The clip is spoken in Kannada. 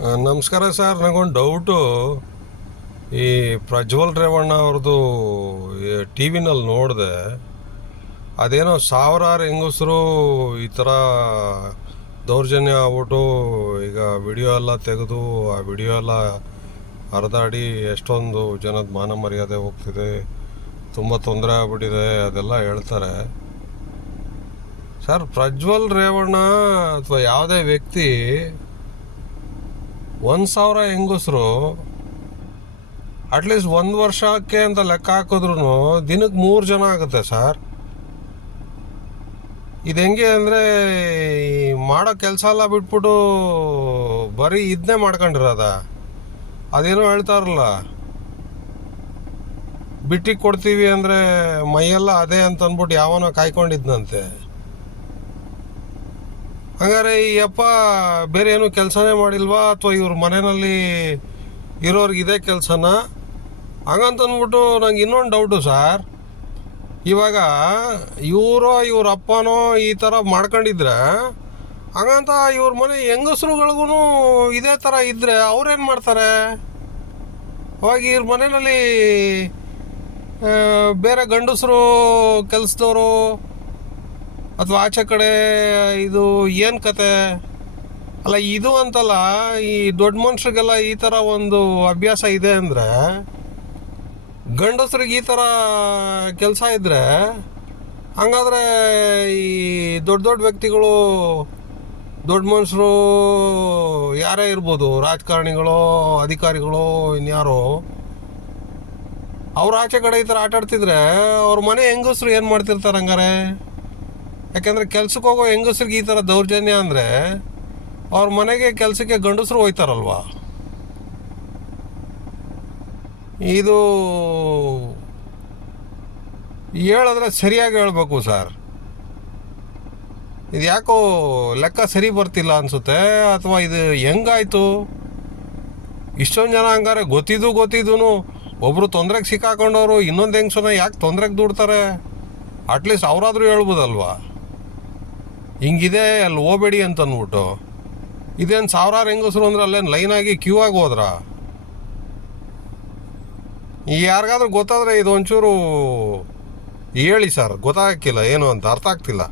ನಮಸ್ಕಾರ ಸರ್. ನನಗೊಂದು ಡೌಟು. ಈ ಪ್ರಜ್ವಲ್ ರೇವಣ್ಣ ಅವ್ರದ್ದು ಟಿ ವಿನಲ್ಲಿ ನೋಡಿದೆ. ಅದೇನೋ ಸಾವಿರಾರು ಹೆಂಗಸರು ಈ ಥರ ದೌರ್ಜನ್ಯ ಆಗ್ಬಿಟ್ಟು ಈಗ ವಿಡಿಯೋ ಎಲ್ಲ ತೆಗೆದು, ಆ ವಿಡಿಯೋ ಎಲ್ಲ ಹರಿದಾಡಿ ಎಷ್ಟೊಂದು ಜನದ ಮಾನ ಮರ್ಯಾದೆ ಹೋಗ್ತಿದೆ, ತುಂಬ ತೊಂದರೆ ಆಗ್ಬಿಟ್ಟಿದೆ, ಅದೆಲ್ಲ ಹೇಳ್ತಾರೆ. ಸರ್, ಪ್ರಜ್ವಲ್ ರೇವಣ್ಣ ಅಥವಾ ಯಾವುದೇ ವ್ಯಕ್ತಿ ಒಂದು ಸಾವಿರ ಹೆಂಗಸರು ಅಟ್ಲೀಸ್ಟ್ ಒಂದು ವರ್ಷಕ್ಕೆ ಅಂತ ಲೆಕ್ಕ ಹಾಕಿದ್ರು ದಿನಕ್ಕೆ ಮೂರು ಜನ ಆಗುತ್ತೆ ಸರ್. ಇದು ಹೆಂಗೆ ಅಂದರೆ ಮಾಡೋ ಕೆಲಸ ಎಲ್ಲ ಬಿಟ್ಬಿಟ್ಟು ಬರೀ ಇದನ್ನೇ ಮಾಡ್ಕೊಂಡಿರೋದ. ಅದೇನೋ ಹೇಳ್ತಾರಲ್ಲ ಬಿಟ್ಟಿಗೆ ಕೊಡ್ತೀವಿ ಅಂದರೆ ಮೈಯೆಲ್ಲ ಅದೇ ಅಂತ ಅಂದ್ಬಿಟ್ಟು ಯಾವನೋ ಕಾಯ್ಕೊಂಡಿದ್ನಂತೆ. ಹಂಗಾರೆ ಈ ಅಪ್ಪ ಬೇರೆ ಏನು ಕೆಲಸನೇ ಮಾಡಿಲ್ವಾ? ಅಥವಾ ಇವ್ರ ಮನೆಯಲ್ಲಿ ಇರೋರಿಗೆ ಇದೇ ಕೆಲಸನ? ಹಂಗಂತಂದ್ಬಿಟ್ಟು ನಂಗೆ ಇನ್ನೊಂದು ಡೌಟು ಸರ್. ಇವಾಗ ಇವರೋ ಇವ್ರ ಅಪ್ಪನೋ ಈ ಥರ ಮಾಡ್ಕೊಂಡಿದ್ರೆ, ಹಂಗಂತ ಇವ್ರ ಮನೆ ಹೆಂಗಸ್ರುಗಳಿಗೂ ಇದೇ ಥರ ಇದ್ದರೆ ಅವ್ರೇನು ಮಾಡ್ತಾರೆ? ಅವಾಗ ಇವ್ರ ಮನೆಯಲ್ಲಿ ಬೇರೆ ಗಂಡಸರು ಕೆಲಸದವರು ಅಥವಾ ಆಚೆ ಕಡೆ ಇದು ಏನು ಕತೆ? ಅಲ್ಲ, ಇದು ಅಂತಲ್ಲ, ಈ ದೊಡ್ಡ ಮನುಷ್ರಿಗೆಲ್ಲ ಈ ಥರ ಒಂದು ಅಭ್ಯಾಸ ಇದೆ ಅಂದರೆ, ಗಂಡಸ್ರಿಗೆ ಈ ಥರ ಕೆಲಸ ಇದ್ದರೆ ಹಂಗಾದ್ರೆ ಈ ದೊಡ್ಡ ದೊಡ್ಡ ವ್ಯಕ್ತಿಗಳು, ದೊಡ್ಡ ಮನುಷ್ಯರು ಯಾರೇ ಇರ್ಬೋದು, ರಾಜಕಾರಣಿಗಳು, ಅಧಿಕಾರಿಗಳು, ಇನ್ಯಾರು, ಅವ್ರ ಆಚೆ ಕಡೆ ಈ ಥರ ಆಟಾಡ್ತಿದ್ರೆ ಅವ್ರ ಮನೆ ಹೆಂಗಸ್ರು ಏನು ಮಾಡ್ತಿರ್ತಾರೆ ಹಂಗಾರೆ? ಯಾಕಂದ್ರೆ ಕೆಲ್ಸಕ್ಕೆ ಹೋಗೋ ಹೆಂಗಸ್ರಿಗೆ ಈ ಥರ ದೌರ್ಜನ್ಯ ಅಂದರೆ ಅವ್ರ ಮನೆಗೆ ಕೆಲಸಕ್ಕೆ ಗಂಡಸರು ಹೋಯ್ತಾರಲ್ವಾ? ಇದು ಹೇಳಿದ್ರೆ ಸರಿಯಾಗಿ ಹೇಳ್ಬೇಕು ಸರ್. ಇದು ಯಾಕೋ ಲೆಕ್ಕ ಸರಿ ಬರ್ತಿಲ್ಲ ಅನ್ಸುತ್ತೆ, ಅಥವಾ ಇದು ಹೆಂಗಾಯ್ತು? ಇಷ್ಟೊಂದು ಜನ ಹಂಗಾರೆ ಗೊತ್ತಿದ್ದು ಗೊತ್ತಿದ್ದು ಒಬ್ರು ತೊಂದರೆಗೆ ಸಿಕ್ಕಾಕೊಂಡವರು ಇನ್ನೊಂದು ಹೆಂಗ್ಸನ ಯಾಕೆ ತೊಂದರೆಗೆ ದುಡ್ತಾರೆ? ಅಟ್ಲೀಸ್ಟ್ ಅವರಾದರೂ ಹೇಳ್ಬೋದಲ್ವಾ? ಹಿಂಗಿದೆ, ಅಲ್ಲಿ ಹೋಗ್ಬೇಡಿ ಅಂತ ಅಂದ್ಬಿಟ್ಟು. ಇದೇನು ಸಾವಿರಾರು ಹೆಂಗಸರು ಅಂದ್ರೆ ಅಲ್ಲೇನು ಲೈನಾಗಿ ಕ್ಯೂ ಆಗಿ ಹೋದ್ರ? ಯಾರಿಗಾದ್ರೂ ಗೊತ್ತಾದ್ರೆ ಇದು ಒಂಚೂರು ಹೇಳಿ ಸರ್ ಗೊತ್ತಾಗಕ್ಕಿಲ್ಲ ಏನು ಅಂತ ಅರ್ಥ ಆಗ್ತಿಲ್ಲ.